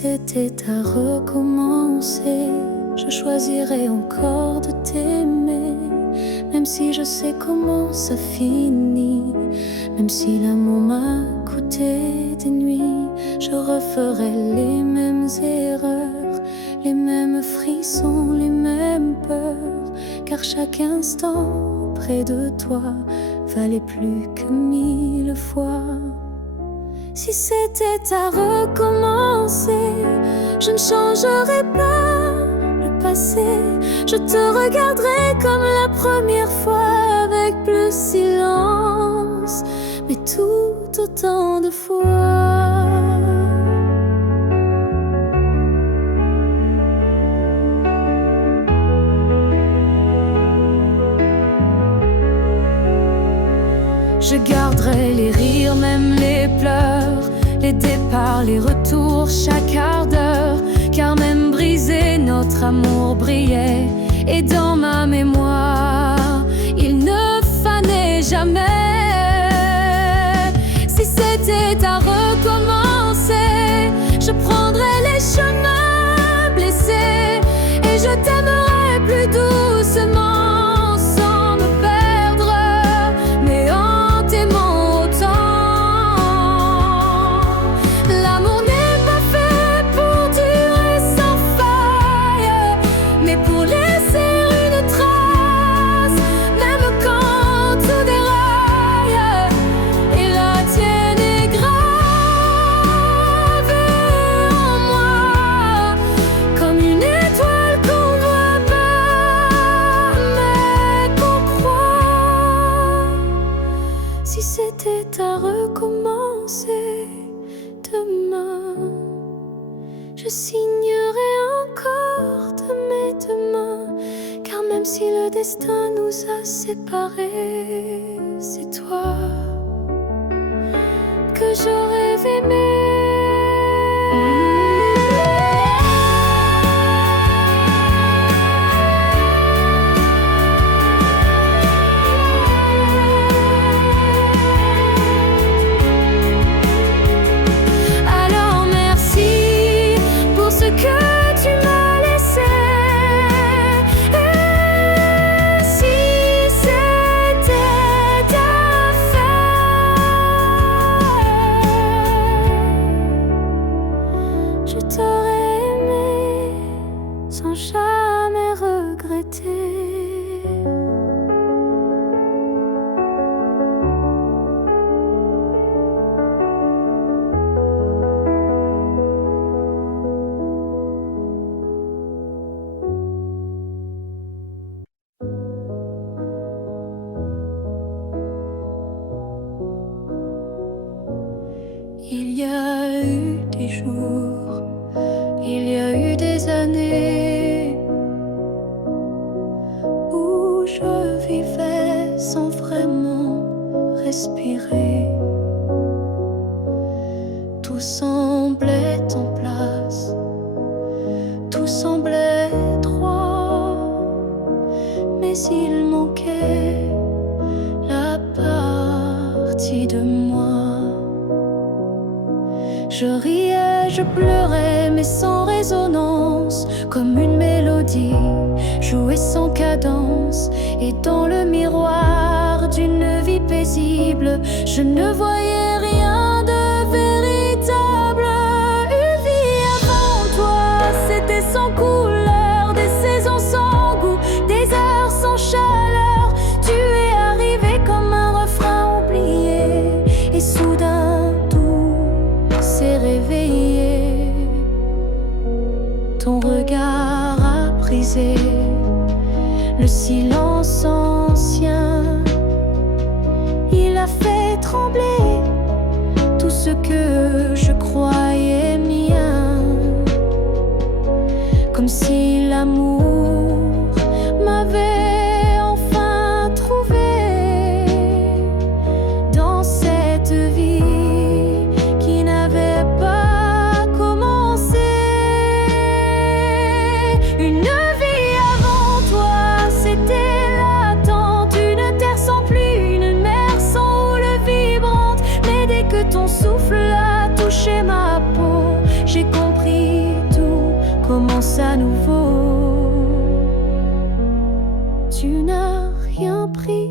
c'était à recommencer, je choisirais encore de t'aimer. Même si je sais comment ça finit, même si l'amour m'a coûté des nuits, je referais les mêmes erreurs, les mêmes frissons, les mêmes peurs. Car chaque instant près de toi valait plus que 1000 fois. Si c'était à recommencer, je ne changerais pas le passé. Je te regarderai comme la première fois, avec plus silence, mais tout autant de fois. Je garderai les rires, même les pleurs, les départs, les retours, chaque quart d'heure. Car même brisé, notre amour brillait. Et dans ma mémoire, il ne fanait jamais. Si c'était à recommencer, je prendrais les chemins blessés, et je t'aimerais plus doucement. Si c'était à recommencer demain, je signerai encore de mes deux mains. Car même si le destin nous a séparés, c'est toi que j'aurais aimé. Je t'aurais aimé sans jamais regretter. Il y a eu des jours, il y a eu des années où je vivais sans vraiment respirer. Tout semblait en place, tout semblait droit, mais il manquait la partie de moi. Je riais, je pleurais, mais sans résonance, comme une mélodie jouée sans cadence. Et dans le miroir d'une vie paisible, je ne voyais rien de véritable. Une vie avant toi, c'était sans couleur, des saisons sans goût, des heures sans chaleur. Tu es arrivé comme un refrain oublié, et soudain s'est réveillé. Ton regard a brisé le silence ancien. Il a fait trembler tout ce que je croyais mien. Comme si l'amour m'avait enfin trouvé dans cette vie ton souffle a touché ma peau. J'ai compris recommence à nouveau. Tu n'as rien pris,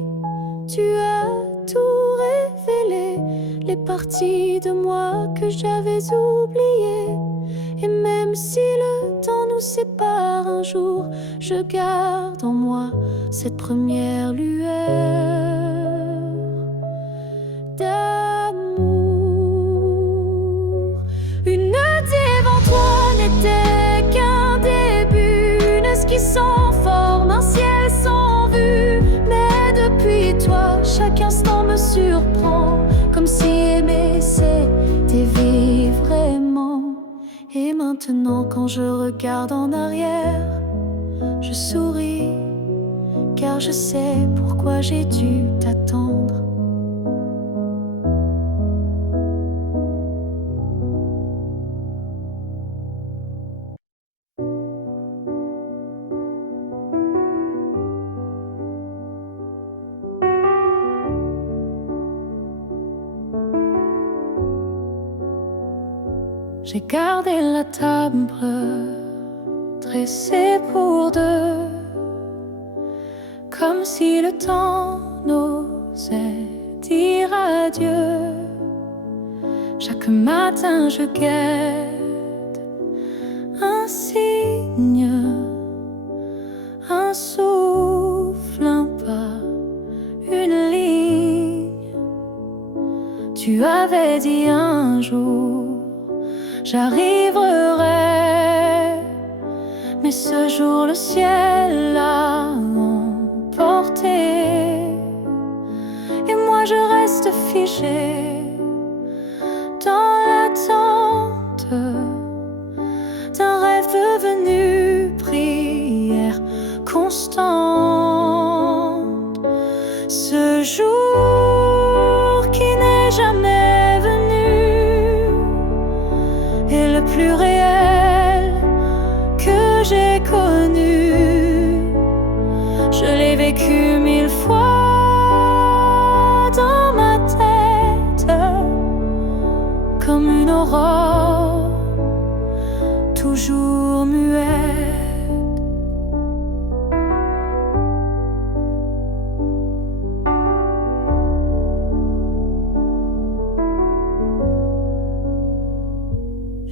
tu as tout révélé, les parties de moi que j'avais oubliées. Et même si le temps nous sépare un jour, je garde en moi cette première lueur d'amour. Une nuit devant toi n'était qu'un début, une esquisse sans forme, un ciel sans vue. Mais depuis toi, chaque instant me surprend, comme si aimer c'était vivre vraiment. Et maintenant quand je regarde en arrière, je souris, car je sais pourquoi j'ai dû t'attendre. J'ai gardé la table dressée pour deux, comme si le temps n'osait dire adieu. Chaque matin je guette un signe, un souffle, un pas, une ligne. Tu avais dit un jour j'arriverai, mais ce jour le ciel l'a emporté, et moi je reste figée dans l'attente d'un rêve devenu prière constante. Ce jour qui n'est jamais venu est le plus réel que j'ai connu. Je l'ai vécu 1000 fois dans ma tête, comme une aurore toujours muette.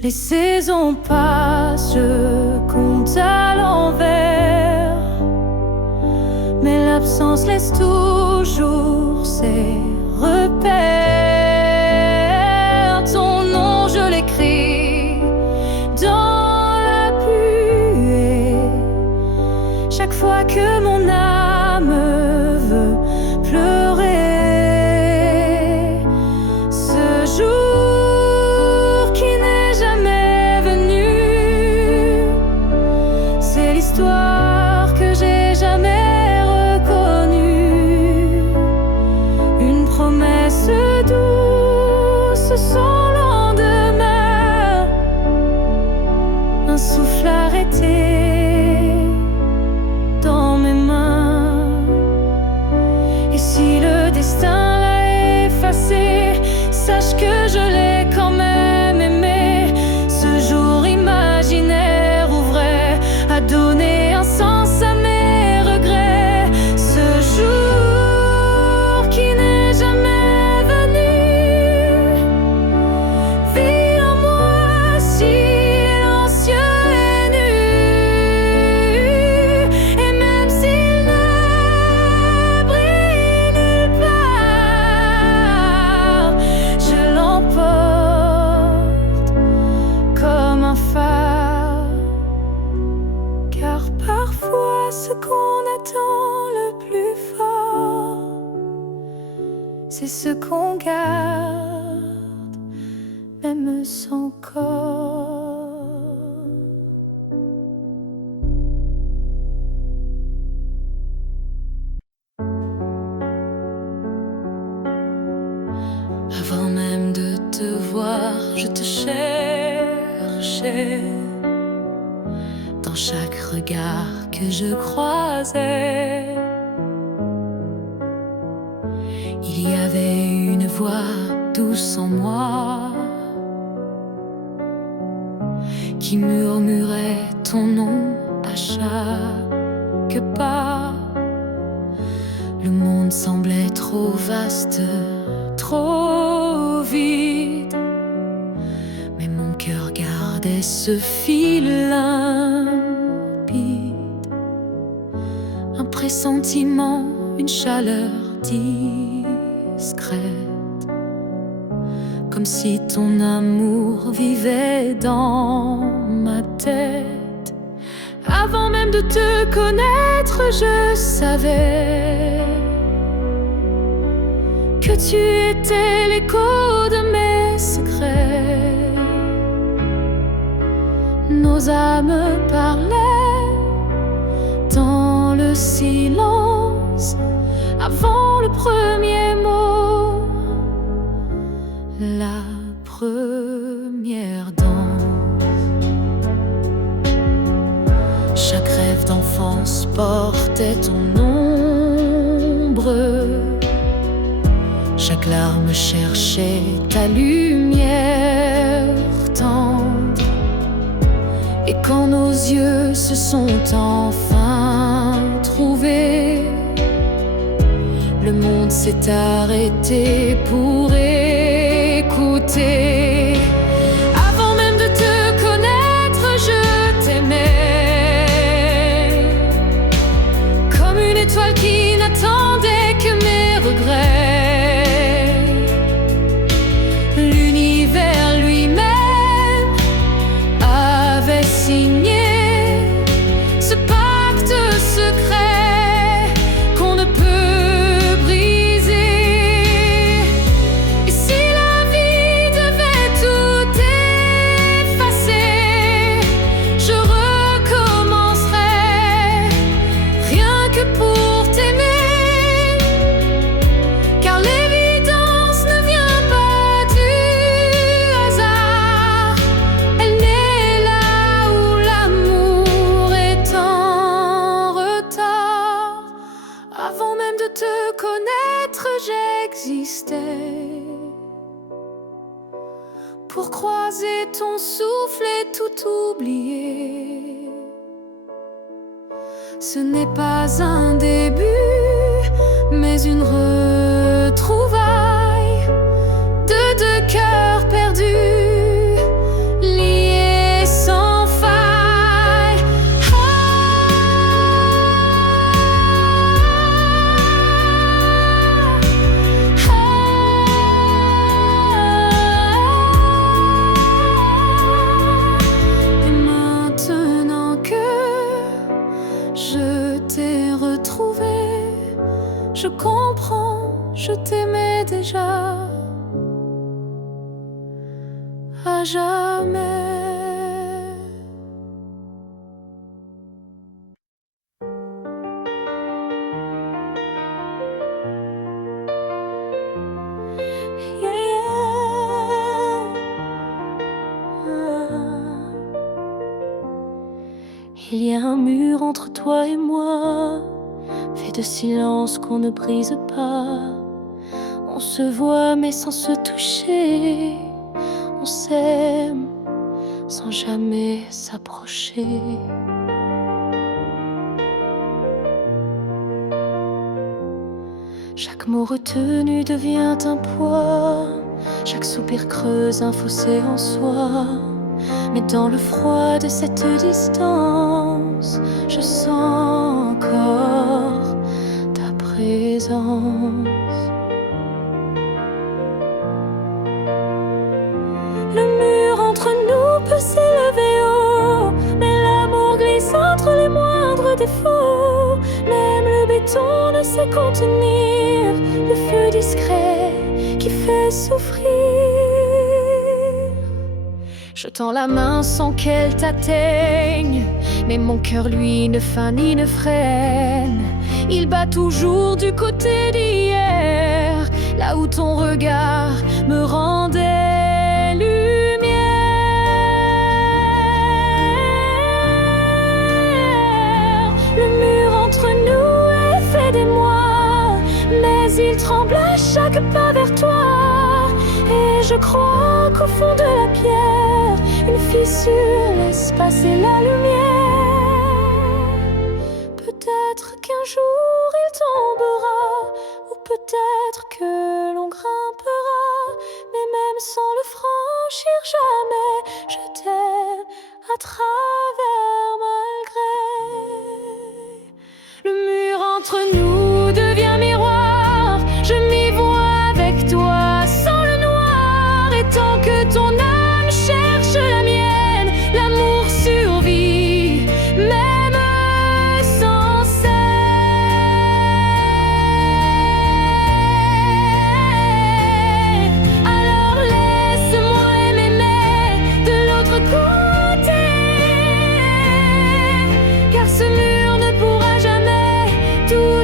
Les saisons passent, je compte à l'envers, mais l'absence laisse toujours ses repères. Ton nom je l'écris dans la buée, chaque fois que mon âme veut pleurer. Ce jour l'histoire que j'ai jamais reconnue, une promesse douce sans lendemain, un souffle arrêté dans mes mains. Et si le destin l'a effacé, sache que je l'ai quand même aimé. Ce jour imaginaire ouvrait à donner un sens à mes regrets. Ce jour qui n'est jamais venu vit en moi silencieux et nu. Et même s'il ne brille nulle part, je l'emporte comme un phare. Car parfois ce qu'on attend le plus fort, c'est ce qu'on garde, même sans corps. Avant même de te voir, je te cherchais. Dans chaque regard que je croisais, il y avait une voix douce en moi qui murmurait ton nom à chaque pas. Le monde semblait trop vaste, trop vide, mais mon cœur gardait ce fil limpide. Un pressentiment, une chaleur discrète, comme si ton amour vivait dans ma tête. Avant même de te connaître, je savais que tu étais l'écho de mes secrets. Nos âmes parlaient dans le silence avant le premier mot, la première danse. Chaque rêve d'enfance portait ton ombre, chaque larme cherchait ta lumière tendre. Et quand nos yeux se sont enfin trouvés, le monde s'est arrêté pour écouter. Avant même de te connaître, je t'aimais, comme une étoile qui n'attendait que mes regrets. L'univers lui-même avait signé ce pacte secret qu'on ne peut briser. Et si la vie devait tout effacer, je recommencerais rien que pour t'aimer, car l'évidence ne vient pas du hasard. Elle naît là où l'amour est en retard. Avant même de te connaître, j'existais pour croiser ton souffle et tout oublier. Ce n'est pas un début, mais une retrouvaille de deux cœurs perdus, liés sans faille. Et maintenant que je t'ai retrouvé, je comprends, je t'aimais déjà à jamais. Yeah, yeah. Il y a un mur entre toi et moi, fait de silence qu'on ne brise pas. On se voit mais sans se toucher, on s'aime sans jamais s'approcher. Chaque mot retenu devient un poids, chaque soupir creuse un fossé en soi. Mais dans le froid de cette distance, je sens encore ta présence. Le mur entre nous peut s'élever haut, mais l'amour glisse entre les moindres défauts. Même le béton ne sait contenir le feu discret qui fait souffrir. Je tends la main sans qu'elle t'atteigne, mais mon cœur lui ne feint ni ne freine. Il bat toujours du côté d'hier, là où ton regard me rendait lumière. Le mur entre nous est fait d'émoi, mais il tremble à chaque pas vers toi. Et je crois qu'au fond de la pierre, une fissure laisse passer la lumière.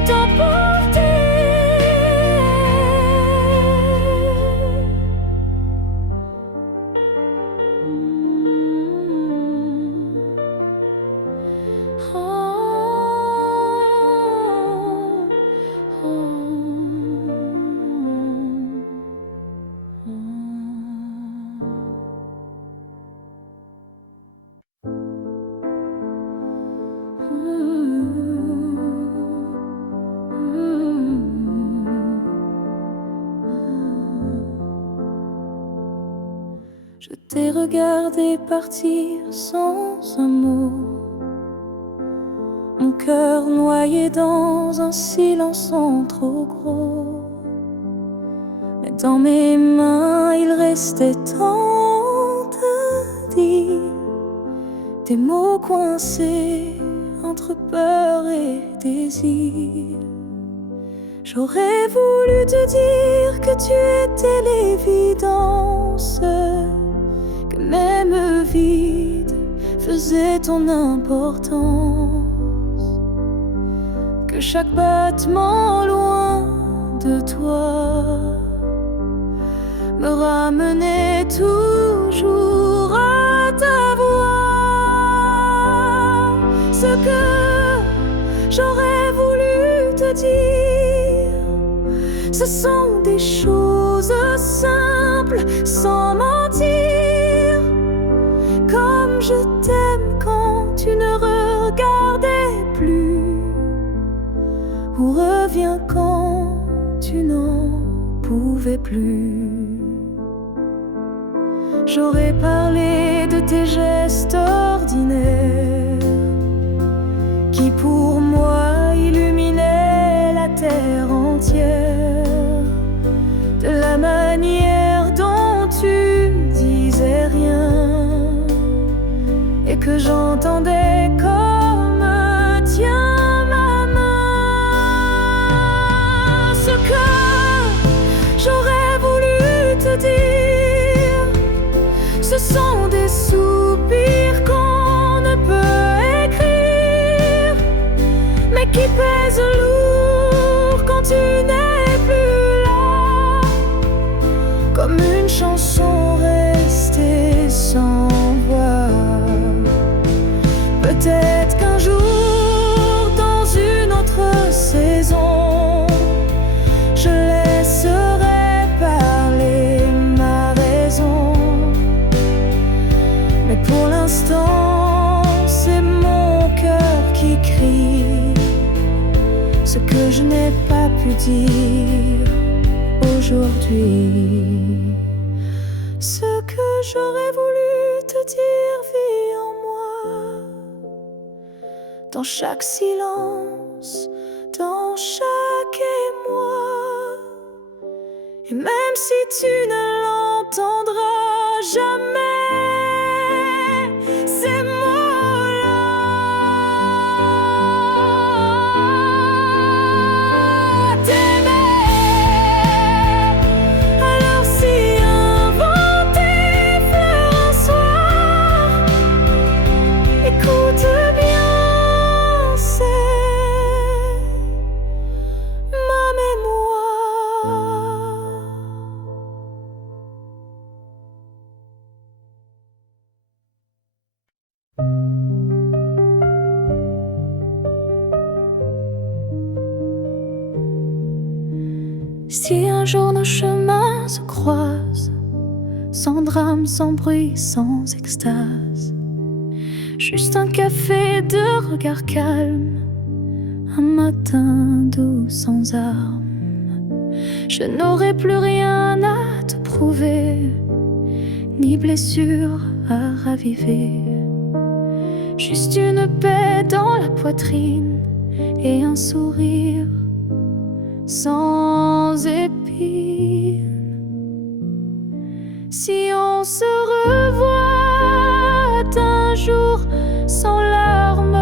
tout emporter. Je t'ai regardé partir sans un mot, mon cœur noyé dans un silence trop gros. Mais dans mes mains il restait tant à dire, des mots coincés entre peur et désir. J'aurais voulu te dire que tu étais l'évidence, que même vide faisait ton importance, que chaque battement loin de toi me ramenait toujours à ta voix. Ce que j'aurais voulu te dire, ce sont des choses simples, sans mentir. Comme je t'aime quand tu ne regardais plus, ou reviens quand tu n'en pouvais plus. J'aurais parlé de tes gestes ordinaires qui pour moi illuminaient la terre entière, de la manière dont tu disais rien et que j'entendais comme tiens ma main. Ce que j'aurais voulu te dire, ce sont des soupirs qu'on ne peut écrire, mais qui pèsent lourd quand tu n'es plus là, comme une chanson restée sans voix. Peut-être qu'un jour, dans une autre saison, je laisserai parler ma raison. Mais pour l'instant, c'est mon cœur qui crie ce que je n'ai pas pu dire aujourd'hui. Ce que j'aurais voulu te dire vit en moi, dans chaque silence, dans chaque émoi. Et même si tu ne l'entendras jamais, ces mots-là, t'aimer. Alors si inventer fleur un soir, écoute bien, c'est ma mémoire. Si un jour nos chemins se croisent, sans drame, sans bruit, sans extase, juste un café de regard calme, un matin doux sans armes, je n'aurai plus rien à te prouver, ni blessure à raviver, juste une paix dans la poitrine et un sourire sans épines. Si on se revoit un jour sans larmes,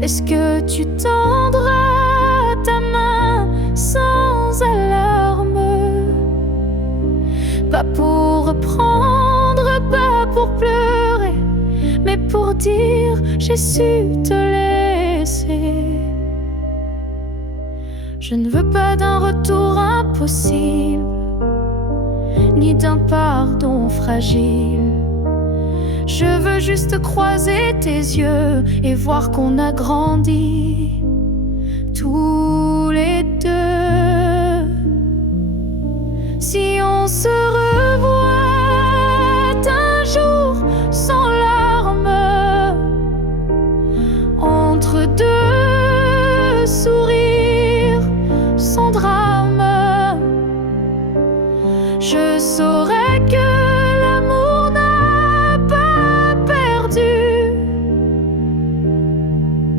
est-ce que tu tendras ta main sans alarme? Pas pour reprendre, pas pour pleurer, mais pour dire j'ai su te laisser Je ne veux pas d'un retour impossible, ni d'un pardon fragile. Je veux juste croiser tes yeux et voir qu'on a grandi tous les deux. Si on se revoit un jour sans larmes, entre deux sourires sans drame, je saurais que l'amour n'a pas perdu.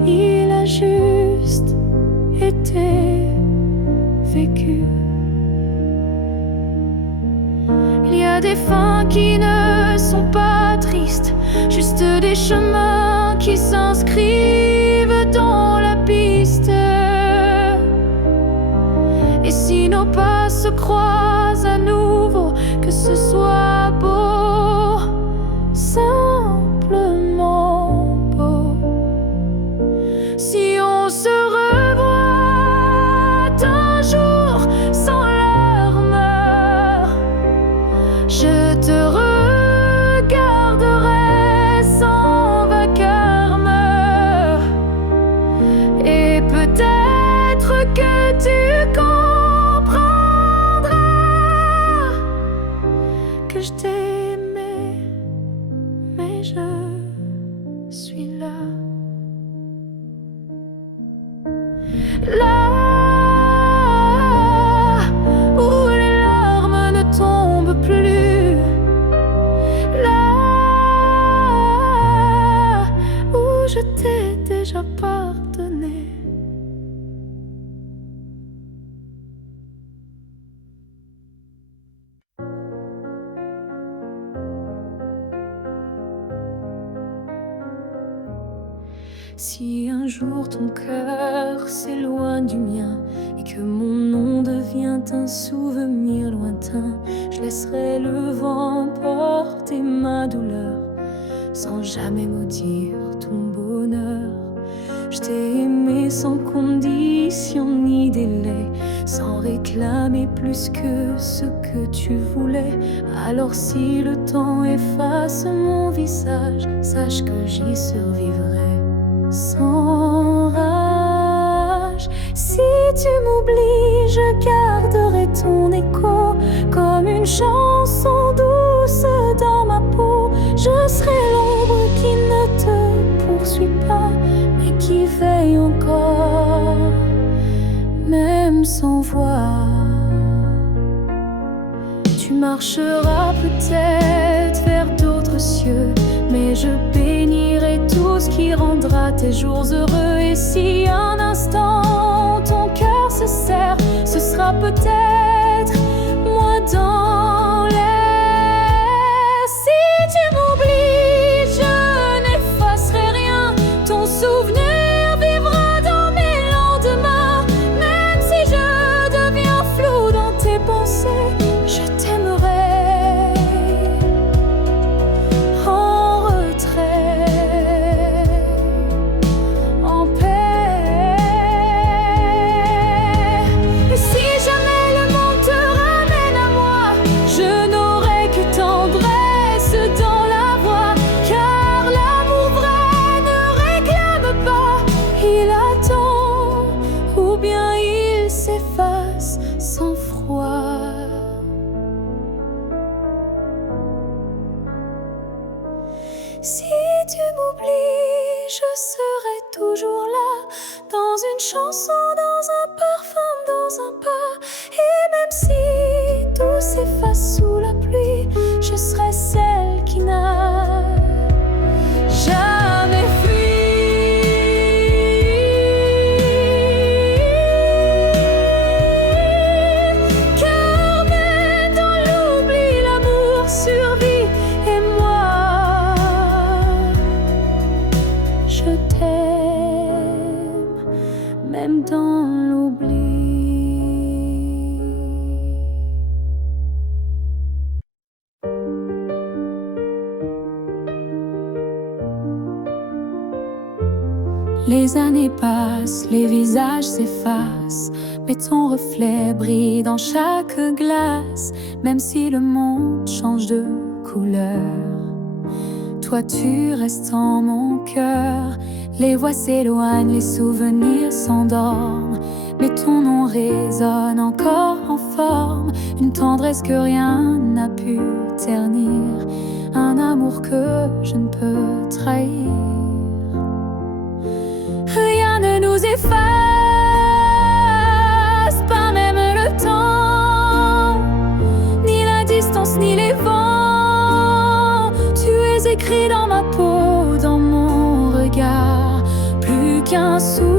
Il a juste été vécu. Il y a des fins qui ne sont pas tristes, juste des chemins qui s'inscrivent dans la piste. Et si nos pas se croisent à nouveau, que ce soit beau, simplement beau. Si on se revoit un jour sans larmes, je te regarderai sans vacarme. Et peut-être que tu comprendras que je t'ai aimé, mais je suis là. Là où les larmes ne tombent plus, là où je t'ai déjà pardonné. Si un jour ton cœur s'éloigne du mien et que mon nom devient un souvenir lointain, je laisserai le vent porter ma douleur sans jamais maudire ton bonheur. Je t'ai aimé sans condition ni délai, sans réclamer plus que ce que tu voulais. Alors si le temps efface mon visage, sache que j'y survivrai sans rage. Si tu m'oublies, je garderai ton écho comme une chanson douce dans ma peau. Je serai l'ombre qui ne te poursuit pas, mais qui veille encore, même sans voix. Tu marcheras peut-être vers d'autres cieux, mais je bénirai tout ce qui rendra tes jours heureux. Et si un instant ton cœur se serre, ce sera peut-être moi dans l'air. Si tu m'oublies, je n'effacerai rien. Ton souvenir vivra dans mes lendemains. Même si je deviens flou dans tes pensées, je t'aimerai en retrait, en paix. Et si jamais le monde te ramène à moi, je n'aurai que tendresse dans la voix. Car l'amour vrai ne réclame pas, il attend, ou bien il s'efface sans froid. Si tu m'oublies, je serai toujours là, dans une chanson, dans un parfum, dans un pas. Et même si tout s'efface sous la pluie, je serai celle qui n'a jamais fui. Car même dans l'oubli, l'amour survit. Et moi, je t'aime, même dans l'oubli. Les années passent, les visages s'effacent, mais ton reflet brille dans chaque glace. Même si le monde change de couleur, toi tu restes en mon cœur. Les voix s'éloignent, les souvenirs s'endorment, mais ton nom résonne encore en forme. Une tendresse que rien n'a pu ternir, un amour que je ne peux trahir. Rien ne nous efface, pas même le temps, ni la distance, ni les vents. Tu es écrit dans ma peau, dans mon regard, plus qu'un souvenir.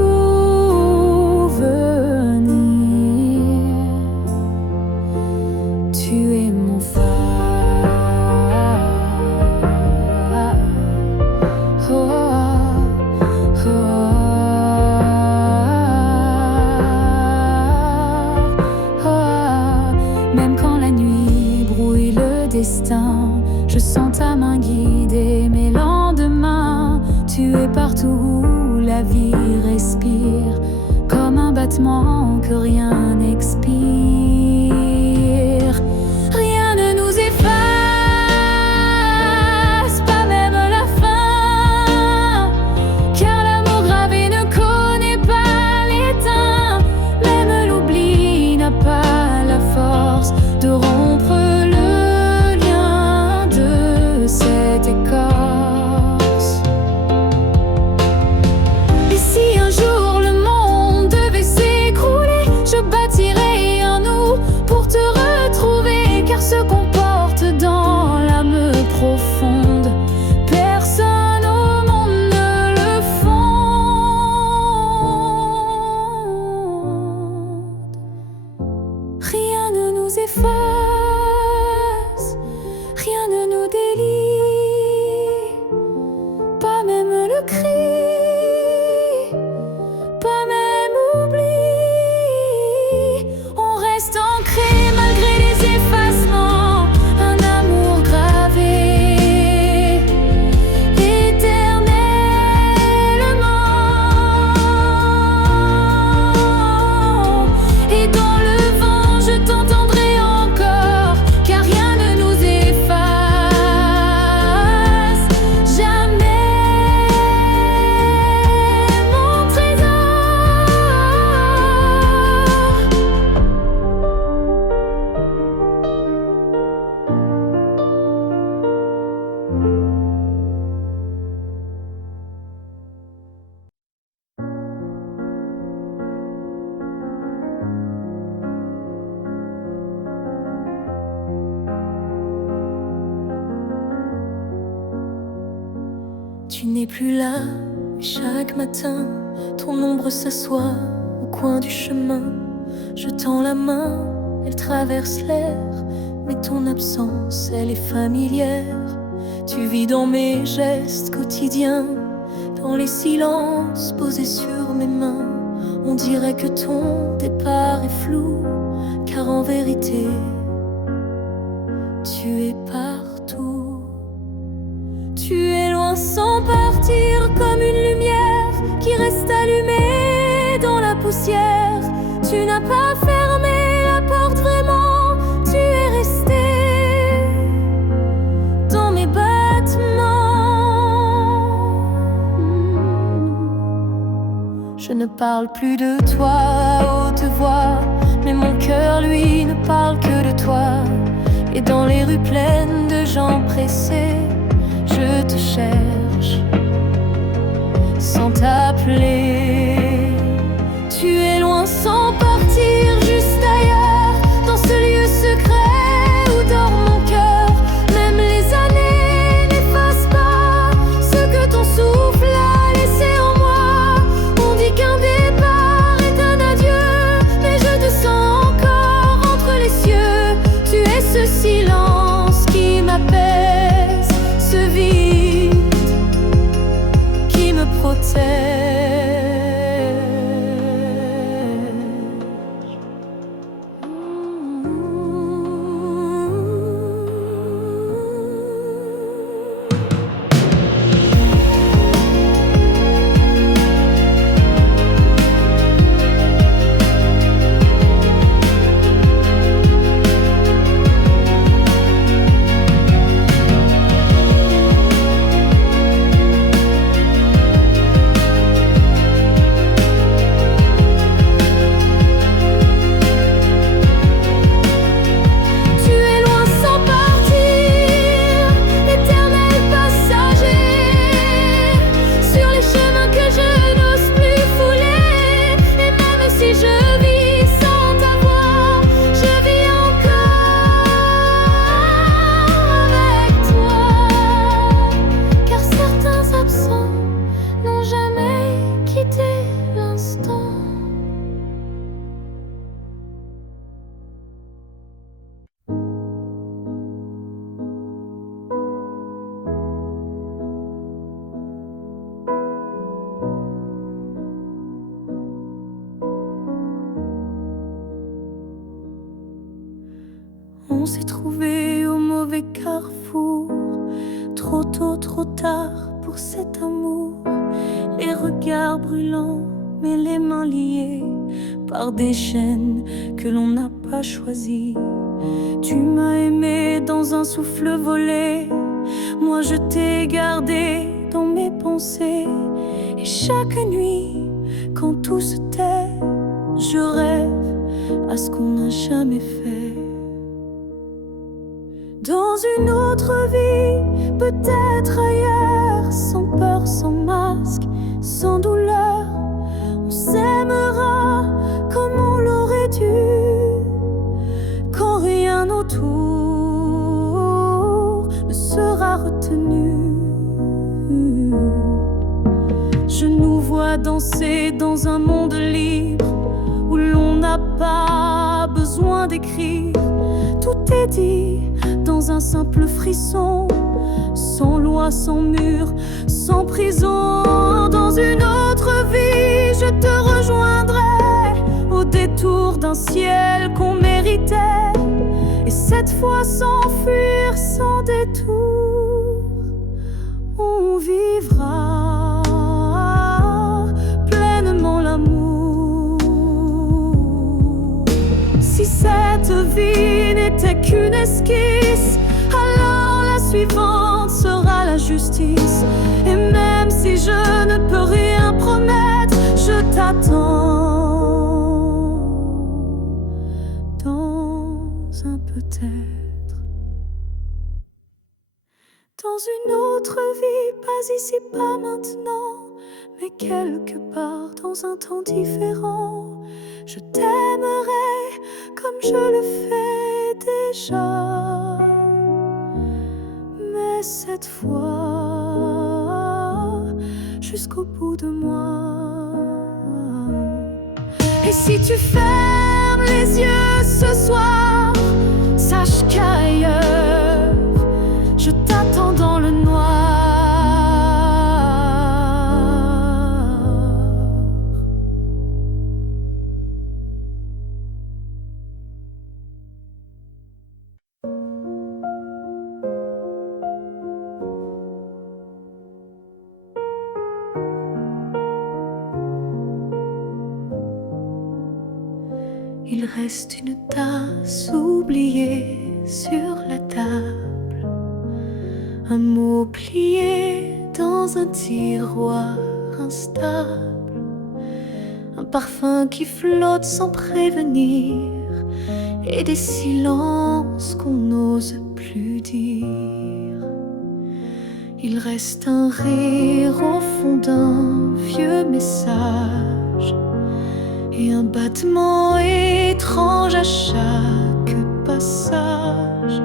Tu es mon phare. Même quand la nuit brouille le destin, je sens ta main guider mes lendemains. Tu es partout où la vie respire, comme un battement que rien n'expire. Rien ne nous efface, pas même la fin, car l'amour gravé ne connaît pas l'étain. Même l'oubli n'a pas la force de rompre le lien de cette écorce. Et si un jour le monde devait s'écrouler, je bâtirai un nous pour te retrouver, car ce qu'on porte dans l'âme profonde, personne au monde ne le fonde. Rien ne nous efface, rien ne nous délie, pas même le cri, pas même oubli. On reste ancré malgré les effacements, un amour gravé éternellement. Et dans le vent je t'entendrai encore, car rien ne nous efface jamais, mon trésor. Tu n'es plus là, mais chaque matin, ton ombre s'assoit au coin du chemin. Je tends la main, elle traverse l'air, mais ton absence, elle est familière. Tu vis dans mes gestes quotidiens, dans les silences posés sur mes mains. On dirait que ton départ est flou, car en vérité, tu es partout. Tu es loin sans partir, comme une lumière qui reste allumée dans la poussière. Tu n'as pas fermé la porte vraiment, tu es resté dans mes battements. Je ne parle plus de toi à haute voix, mais mon cœur lui ne parle que de toi. Et dans les rues pleines de gens pressés, je te cherche sans t'appeler. Tu es loin sans partir, juste ailleurs, dans ce lieu secret où dort mon cœur. Même les années n'effacent pas ce que ton souffle a laissé en moi. On dit qu'un départ est un adieu, mais je te sens encore entre les cieux. Tu es ce silence qui m'apaise, ce vide qui me protège. On s'est trouvé au mauvais carrefour, trop tôt, trop tard pour cet amour. Les regards brûlants, mais les mains liées par des chaînes que l'on n'a pas choisies. Tu m'as aimé dans un souffle volé, moi je t'ai gardé dans mes pensées. Et chaque nuit, quand tout se tait, je rêve à ce qu'on n'a jamais fait. Dans une autre vie, peut-être ailleurs, sans peur, sans masque, sans douleur, on s'aimera comme on l'aurait dû, quand rien autour ne sera retenu. Je nous vois danser dans un monde libre, où l'on n'a pas besoin d'écrire. Tout est dit dans un simple frisson, sans loi, sans mur, sans prison. Dans une autre vie, je te rejoindrai au détour d'un ciel qu'on méritait. Et cette fois sans fuir, sans détour, on vivra pleinement l'amour. Si cette vie n'était qu'une esquisse, alors la suivante sera la justice. Et même si je ne peux rien promettre, je t'attends dans un peut-être. Dans une autre vie, pas ici, pas maintenant, mais quelque part dans un temps différent. Je t'aimerai comme je le fais déjà, mais cette fois jusqu'au bout de moi. Et si tu fermes les yeux ce soir, sache qu'ailleurs je t'attends dans le noir. Il reste une tasse oubliée sur la table, un mot plié dans un tiroir instable, un parfum qui flotte sans prévenir, et des silences qu'on n'ose plus dire. Il reste un rire au fond d'un vieux message, et un battement étrange à chaque passage.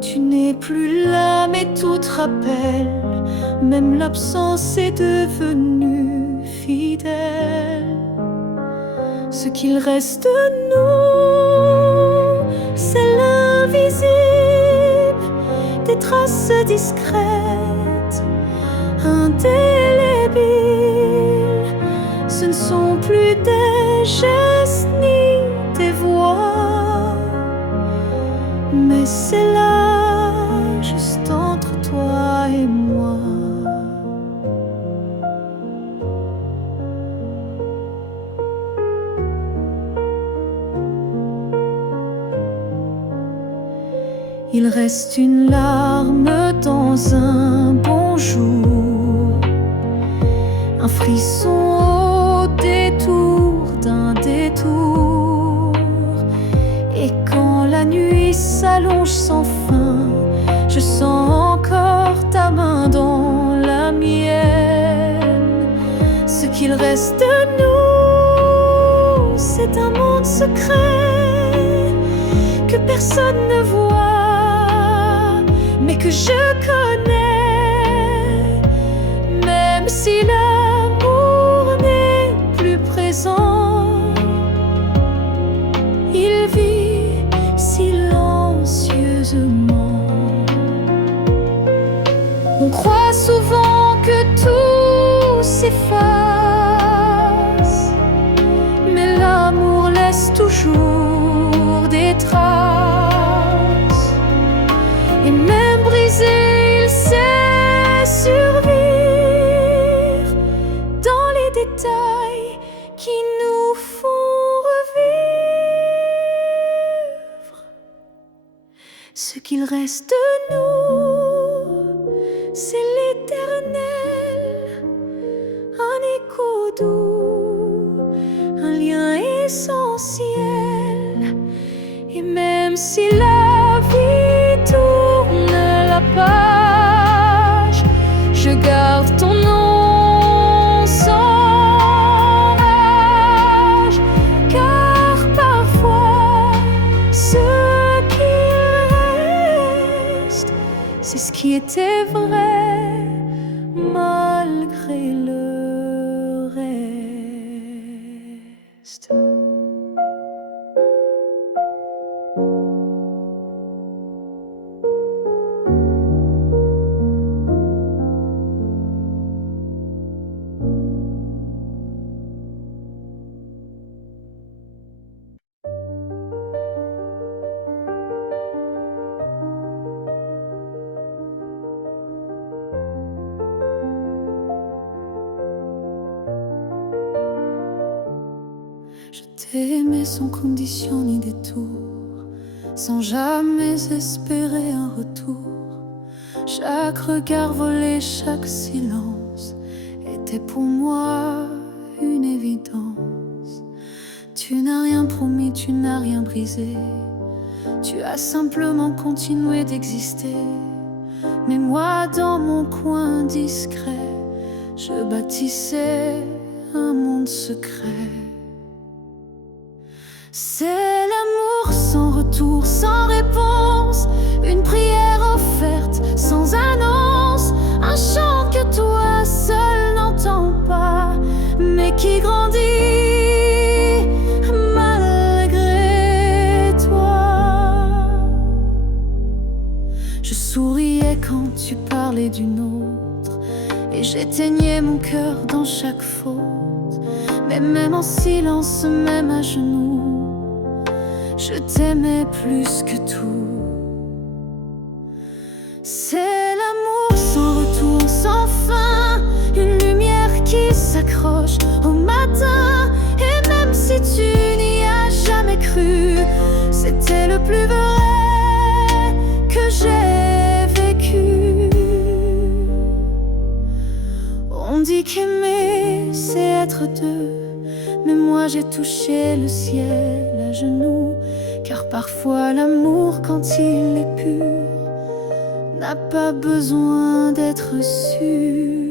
Tu n'es plus là, mais tout te rappelle, même l'absence est devenue fidèle. Ce qu'il reste de nous, c'est l'invisible, des traces discrètes, indélébiles. Ce ne sont plus des gestes ni des voix, mais c'est là, juste entre toi et moi. Il reste une larme dans un bonjour, un frisson au détour d'un détour. Et quand la nuit s'allonge sans fin, je sens encore ta main dans la mienne. Ce qu'il reste de nous, c'est un monde secret que personne ne voit, mais que je connais. Même si l'amour n'est plus présent, il vit silencieusement. On croit souvent que tout s'efface, mais l'amour laisse toujours des traces. reste de nous, c'est l'éternel, un écho doux, un lien essentiel. Et même si la vie tourne la page, je garde ton nom sans rage, car parfois ce qui reste, c'est ce qui était vrai malgré le reste. Je t'ai aimé sans condition ni détour, sans jamais espérer un retour. Chaque regard volé, chaque silence était pour moi une évidence. Tu n'as rien promis, tu n'as rien brisé, tu as simplement continué d'exister. Mais moi, dans mon coin discret, je bâtissais un monde secret. C'est l'amour sans retour, sans réponse, une prière offerte sans annonce, un chant que toi seul n'entends pas, mais qui grandit malgré toi. Je souriais quand tu parlais d'une autre, et j'éteignais mon cœur dans chaque faute. Mais même en silence, même à genoux, je t'aimais plus que tout. C'est l'amour sans retour, sans fin, une lumière qui s'accroche au matin. Et même si tu n'y as jamais cru, c'était le plus vrai que j'ai vécu. On dit qu'aimer, c'est être deux, mais moi j'ai touché le ciel à genoux. Car parfois l'amour, quand il est pur, n'a pas besoin d'être sûr.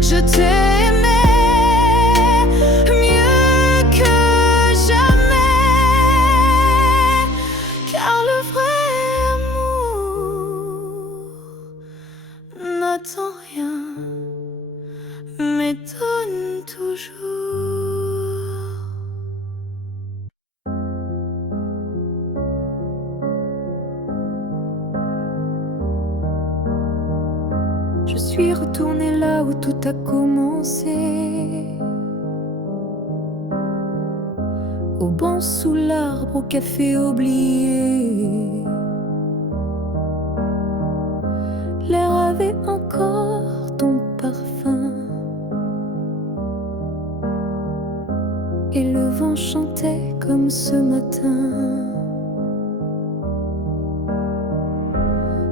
Je t'ai aimé mieux que jamais, car le vrai amour n'attend rien, mais donne toujours. Je suis retournée là où tout a commencé, au banc sous l'arbre, au café oublié. L'air avait encore ton parfum, et le vent chantait comme ce matin.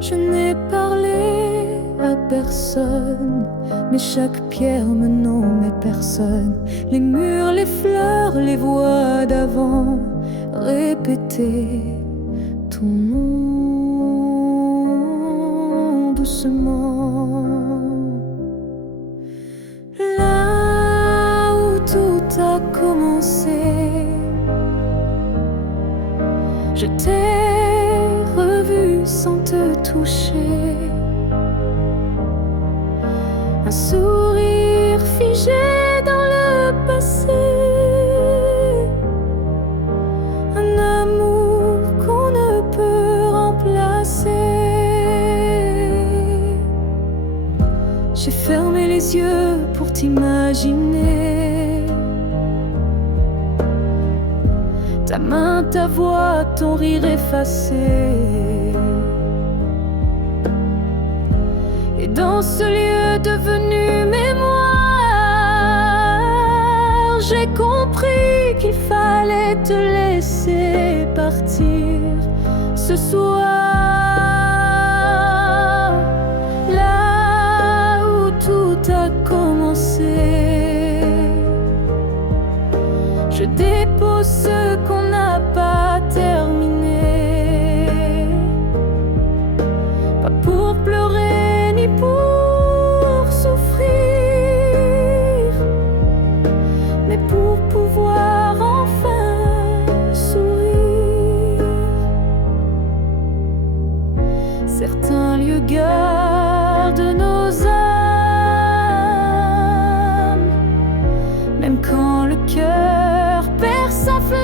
Je n'ai parlé à personne, mais chaque pierre me nommait personne. Les murs, les fleurs, les voix d'avant répétaient ton nom doucement. Là où tout a commencé, je t'ai revu sans te toucher. Un sourire figé dans le passé, un amour qu'on ne peut remplacer. les yeux pour t'imaginer. Ta main, ta voix, ton rire effacé. Et dans ce lieu devenu mémoire, j'ai compris qu'il fallait te laisser partir ce soir. Là où tout a commencé, je dépose ce qu'on n'a pas terminé. Pas pour pleurer ni pour souffrir, mais pour pouvoir enfin sourire. Certains lieux gardent nos âmes, même quand le cœur perd sa flamme.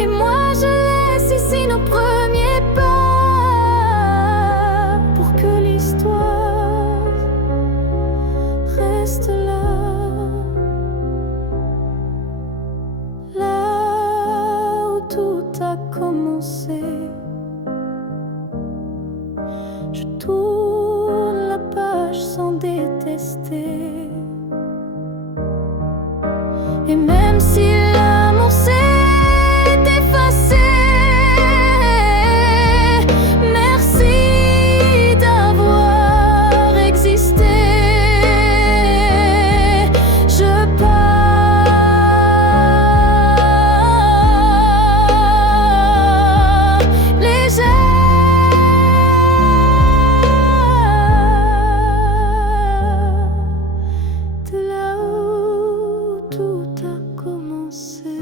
Et moi je laisse ici nos premiers pas, pour que l'histoire reste là. Là où tout a commencé, je tourne la page sans détester. Et même si l'amour s'est effacé, merci d'avoir existé. Je pars légère de là où tout a commencé.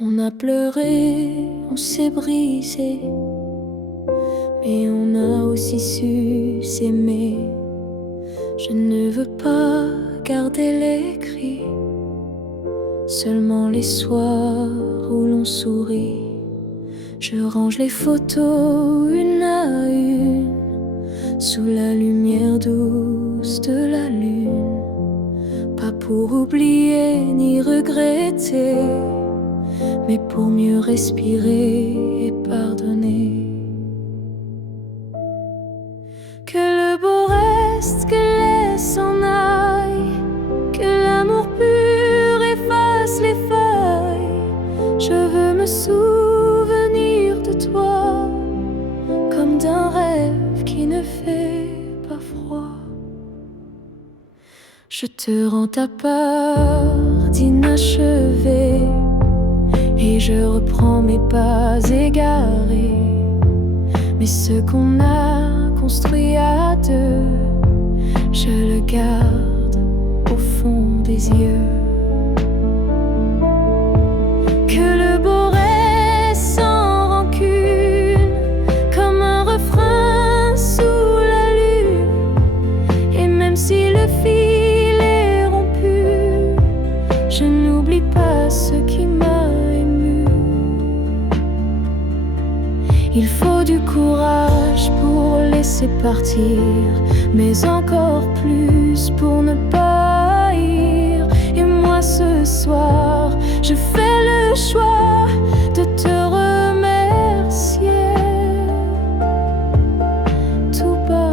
On a pleuré, on s'est brisé, mais on a aussi su s'aimer. Je ne veux pas garder les cris, seulement les soirs où l'on sourit. Je range les photos une à une, sous la lumière douce de la lune. Pas pour oublier ni regretter, mais pour mieux respirer et pardonner. Que le beau reste, que les s'en aille, que l'amour pur efface les failles. Je veux me souvenir de toi comme d'un rêve qui ne fait pas froid. Je te rends ta part d'inachevé, et je reprends mes pas égarés. Mais ce qu'on a construit à deux, je le garde au fond des yeux. Que le beau reste sans rancune, comme un refrain sous la lune. Et même si le fil est rompu, je n'oublie pas ce qui m'a ému. Il faut du courage pour laisser partir, mais encore plus pour ne pas haïr. Et moi ce soir, je fais le choix de te remercier tout bas.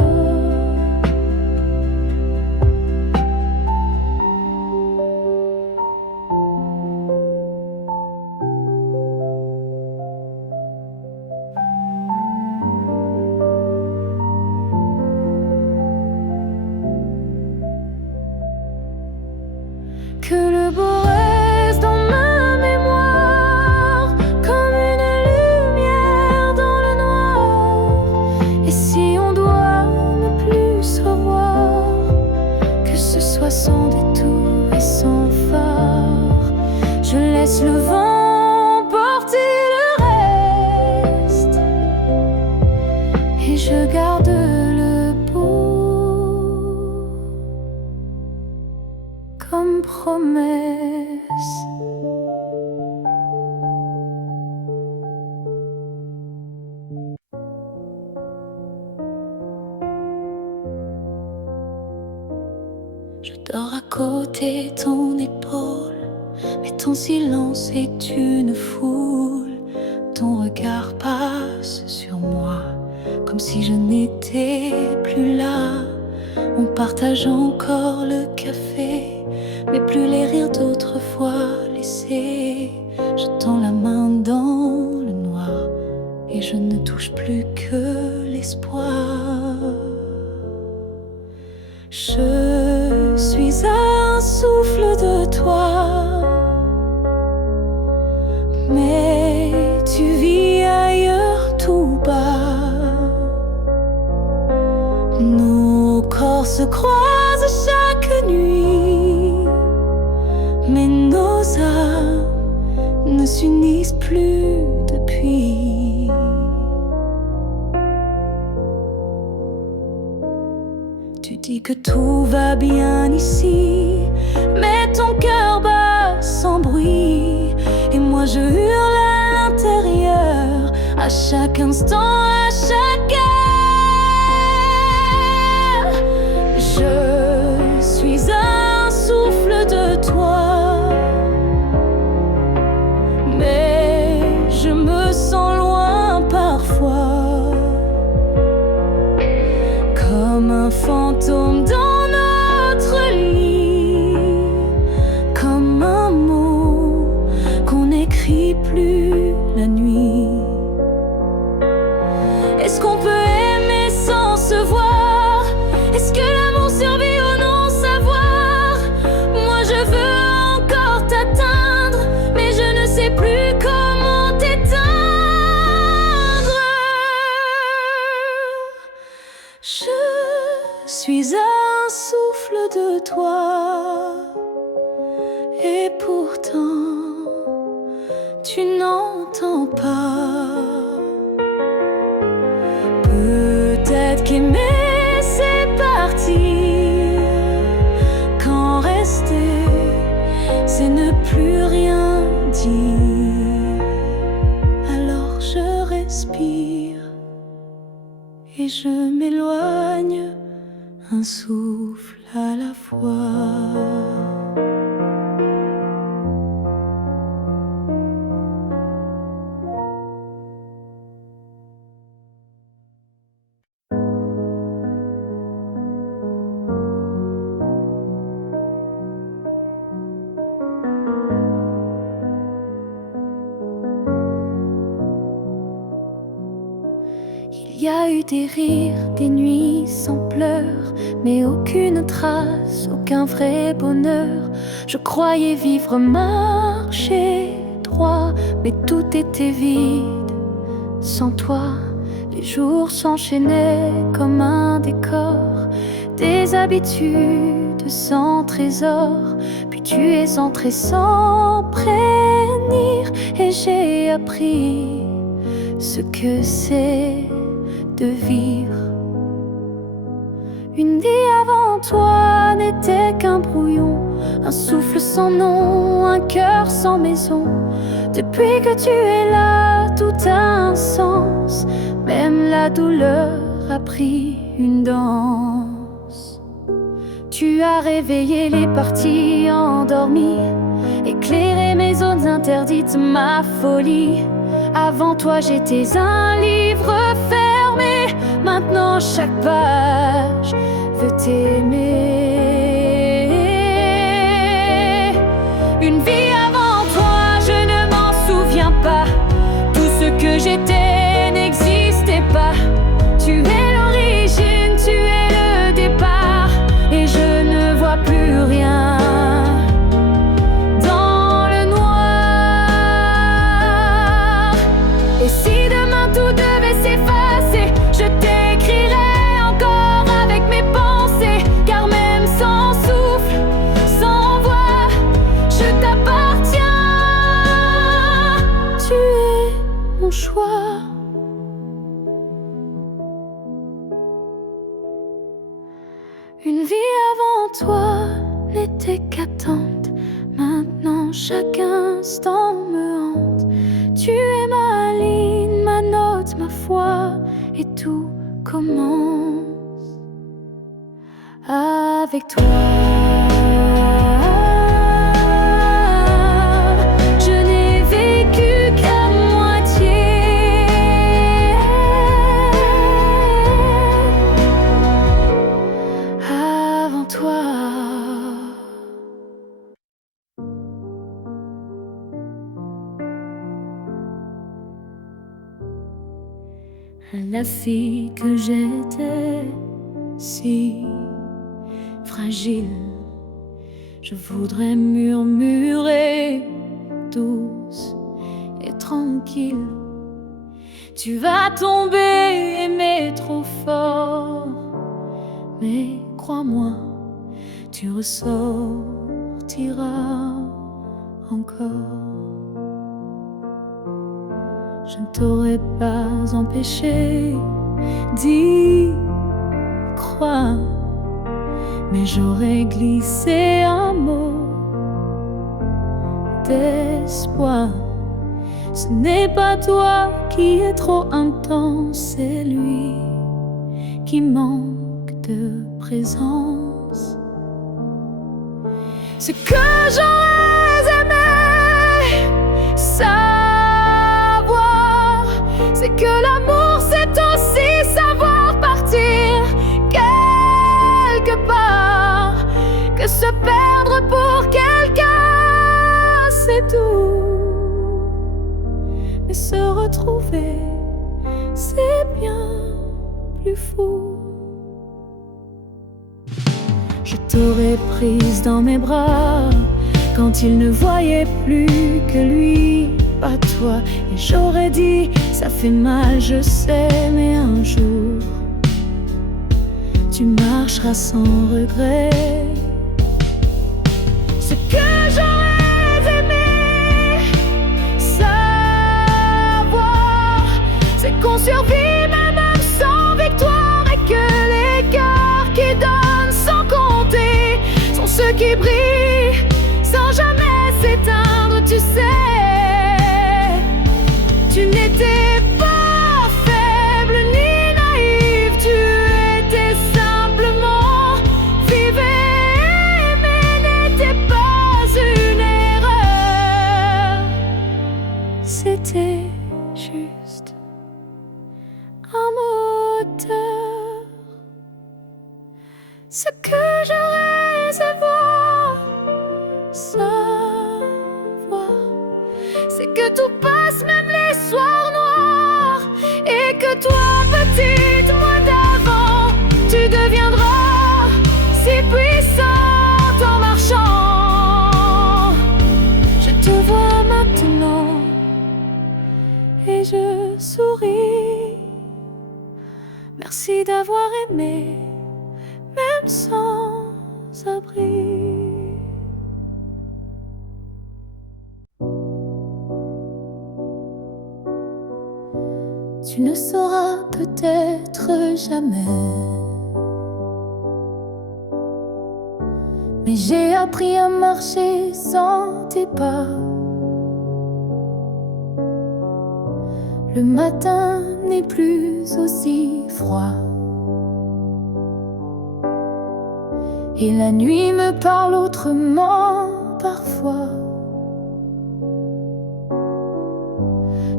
Que le beau reste dans ma mémoire, côté ton épaule, mais ton silence est une foule. Ton regard passe sur moi, comme si je n'étais plus là. On partage encore le café, mais plus les rires d'autrefois laissés. Je tends la main dans le noir et je ne touche plus que l'espoir. Je suis un souffle de toi, mais tu vis ailleurs tout bas. Nos corps se croisent chaque nuit, mais nos âmes ne s'unissent plus depuis. Tu dis que tout va bien ici, mais ton cœur bat sans bruit. Et moi je hurle à l'intérieur, à chaque instant, à chaque heure. Je suis un souffle de toi, mais je me sens loin parfois, comme un fantôme dans notre lit, comme un mot qu'on n'écrit plus la nuit. Est-ce qu'on peut aimer sans se voir? Est-ce que l'amour survit au non-savoir? Moi je veux encore t'atteindre, mais je ne sais plus comment t'éteindre. Je suis un souffle de toi, et pourtant tu n'entends pas. Peut-être qu'aimer c'est partir, quand rester c'est ne plus rien dire. Alors je respire et je m'éloigne, un souffle à la fois. Il y a eu des rires, des nuits sans pleurs, mais aucune trace, aucun vrai bonheur. Je croyais vivre, marcher droit, mais tout était vide. Sans toi, les jours s'enchaînaient comme un décor, des habitudes sans trésor. Puis tu es entré sans prévenir, et j'ai appris ce que c'est de vivre. Une vie avant toi n'était qu'un brouillon, un souffle sans nom, un cœur sans maison. Depuis que tu es là, tout a un sens, même la douleur a pris une danse. Tu as réveillé les parties endormies, éclairé mes zones interdites, ma folie. Avant toi j'étais un livre fermé, maintenant chaque page veut t'aimer. Une vie avant toi, je ne m'en souviens pas. Tout ce que j'étais n'existait pas. Tu es l'origine, tu es le départ, et je ne vois plus rien dans le noir. Et si demain tout devait s'effacer, je t'écrirais encore avec mes pensées, car même sans souffle, sans voix, je t'appartiens. Tu es mon choix. Une vie avant toi n'était qu'attente, maintenant chaque instant me hante. Tu es ma ligne, ma note, ma foi, et tout commence avec toi. la fille que j'étais, si fragile. Je voudrais murmurer, douce et tranquille. Tu vas tomber, aimer trop fort, mais crois-moi, tu ressortiras encore. Je ne t'aurais pas empêché d'y croire, mais j'aurais glissé un mot d'espoir. Ce n'est pas toi qui es trop intense, c'est lui qui manque de présence. Ce que j'aurais aimé savoir, c'est que l'amour c'est aussi savoir partir quelque part, que se perdre pour quelqu'un c'est doux, mais se retrouver c'est bien plus fou. Je t'aurais prise dans mes bras quand il ne voyait plus que lui, pas toi. Et j'aurais dit, ça fait mal, je sais, mais un jour tu marcheras sans regret. Ce que j'aurais aimé savoir, c'est qu'on survit même sans victoire, et que les cœurs qui donnent sans compter sont ceux qui brillent sans jamais s'éteindre. Tu sais, tu n'étais pas faible ni naïf, tu étais simplement vivais, mais n'était pas une erreur. C'était juste un moteur. Ce que j'aurais savoir, c'est que tout passe, même les soirs noirs, et que toi, petite, moi d'avant, tu deviendras si puissante en marchant. Je te vois maintenant et je souris. Merci d'avoir aimé, même sans abri. Tu ne sauras peut-être jamais, mais j'ai appris à marcher sans tes pas. Le matin n'est plus aussi froid, et la nuit me parle autrement parfois.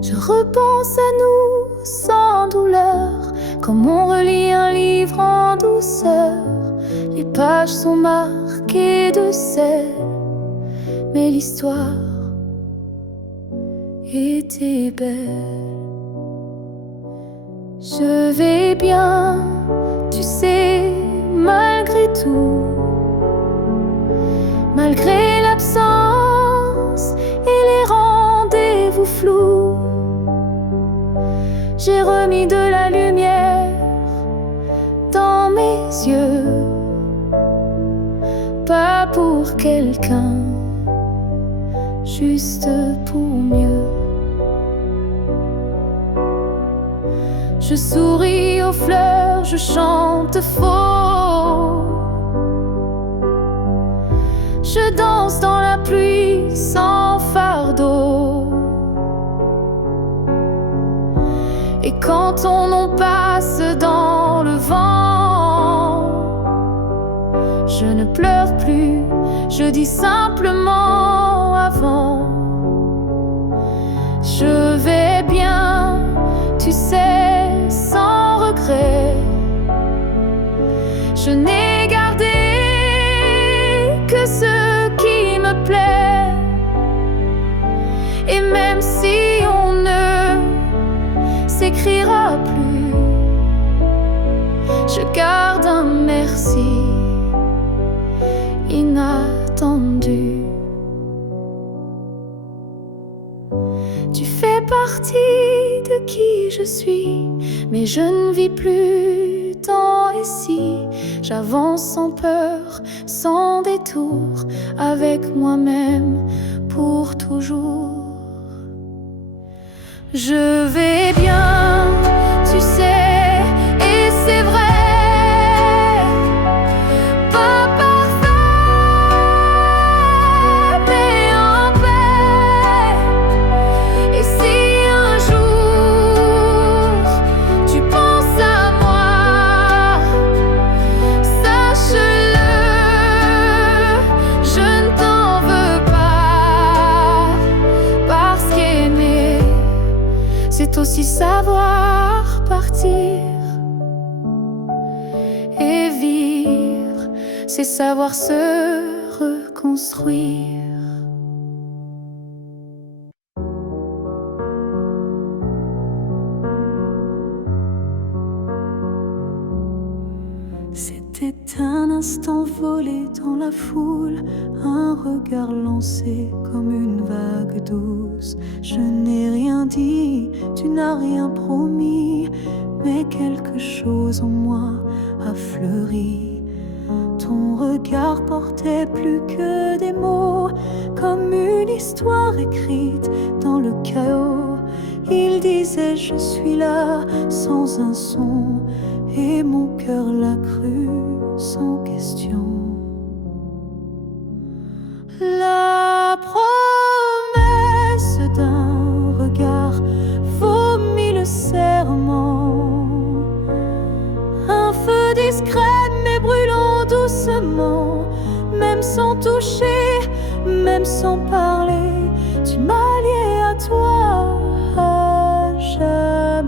Je repense à nous sans douleur, comme on relit un livre en douceur. Les pages sont marquées de sel, mais l'histoire était belle. Je vais bien, tu sais, malgré tout, malgré l'absence et les rendez-vous flous. J'ai remis de la lumière dans mes yeux, pas pour quelqu'un, juste pour mieux. Je souris aux fleurs, je chante faux, je danse dans la pluie sans fardeau. Et quand on passe dans le vent, je ne pleure plus, je dis simplement avant. Je vais bien, tu sais, sans regret. Je n'ai gardé que ce qui me plaît. Et même si on ne s'écrira plus, je garde un merci inattendu. Tu fais partie de qui je suis, mais je ne vis plus tant ici. J'avance sans peur, sans détour, avec moi-même pour toujours. Je vais bien, tu sais, et c'est vrai. Pas parfait, mais en paix. Et si un jour tu penses à moi, sache-le, je ne t'en veux pas. Parce qu'aimer, c'est aussi savoir partir. Et vivre, c'est savoir se reconstruire. C'était un instant volé dans la foule, un regard lancé comme une vague douce. Je n'ai rien dit, tu n'as rien promis, mais quelque chose en moi a fleuri. Ton regard portait plus que des mots, comme une histoire écrite dans le chaos. Il disait je suis là sans un son, et mon cœur l'a cru sans question. La promesse d'un regard vaut mille serments. Un feu discret mais brûlant doucement, même sans toucher, même sans parler, tu m'as lié à toi à jamais.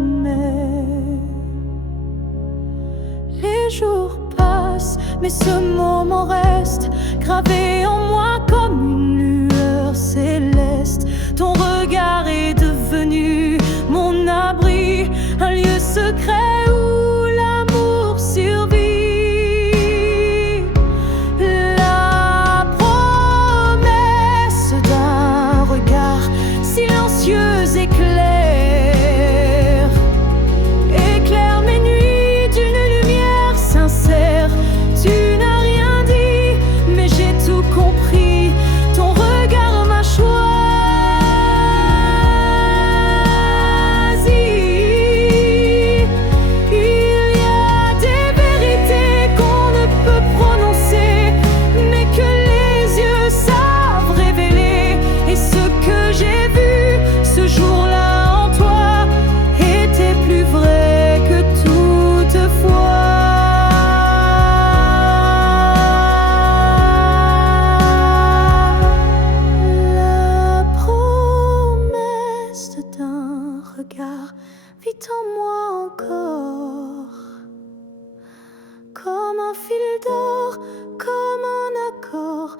Les jours passent, mais ce moment reste gravé en moi comme une lueur céleste. Ton regard est devenu mon abri, un lieu secret où l'amour survit. La promesse d'un regard silencieux éclaire mes nuits d'une lumière sincère. Tu n'as rien dit, mais j'ai tout compris. Ton regard m'a choisi. Il y a des vérités qu'on ne peut prononcer, mais que les yeux savent révéler. Et ce que j'ai vu ce jour-là en toi était plus vrai que toutefois. La promesse d'un regard vit en moi encore, comme un fil d'or, comme un accord.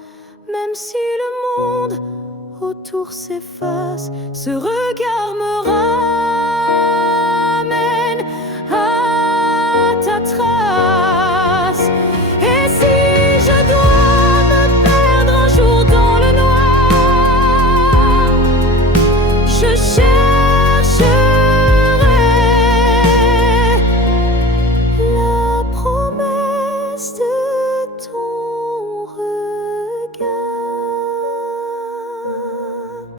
Même si le monde autour s'efface, ce regard me rassure.